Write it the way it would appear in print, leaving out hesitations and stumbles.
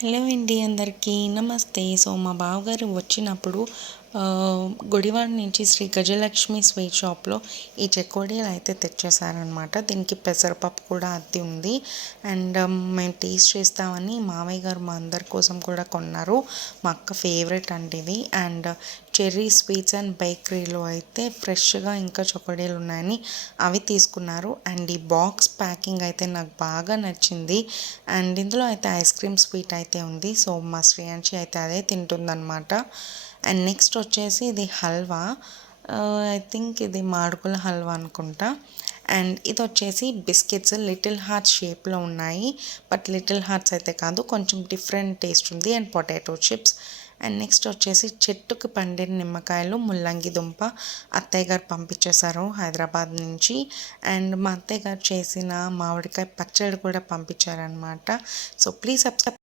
Hello అండి, అందరికీ నమస్తే. సో మా బావగారు వచ్చినప్పుడు గుడివాడ నుంచి శ్రీ గజలక్ష్మి స్వీట్ షాప్లో ఈ చెకోడీలు అయితే తెచ్చేసారనమాట. దీనికి పెసరపప్పు కూడా అద్ది ఉంది. అండ్ మేము టేస్ట్ చేస్తామని మామయ్య గారు మా అందరి కోసం కూడా కొన్నారు. మా అక్క ఫేవరెట్ అండి ఇవి. అండ్ చెర్రీ స్వీట్స్ అండ్ బేకరీలో అయితే ఫ్రెష్గా ఇంకా చొకోడీలు ఉన్నాయని అవి తీసుకున్నారు. అండ్ ఈ బాక్స్ ప్యాకింగ్ అయితే నాకు బాగా నచ్చింది. అండ్ ఇందులో అయితే ఐస్ క్రీమ్ స్వీట్ అయితే ఉంది. సో మా శ్రేయాంశి అయితే అదే తింటుందన్నమాట. అండ్ నెక్స్ట్ వచ్చేసి ఇది హల్వా. ఐ థింక్ ఇది మాడుగుల హల్వా అనుకుంటా. అండ్ ఇది వచ్చేసి బిస్కెట్స్ లిటిల్ హార్ట్స్ షేప్లో ఉన్నాయి. బట్ లిటిల్ హార్ట్స్ అయితే కాదు, కొంచెం డిఫరెంట్ టేస్ట్ ఉంది. And potato chips. And next వచ్చేసి చెట్టుకు పండిన నిమ్మకాయలు, ముల్లంగి దుంప అత్తయ్య గారు పంపించేశారు హైదరాబాద్ నుంచి. అండ్ మా అత్తయ్య గారు చేసిన మామిడికాయ పచ్చడి కూడా పంపించారనమాట. So please subscribe.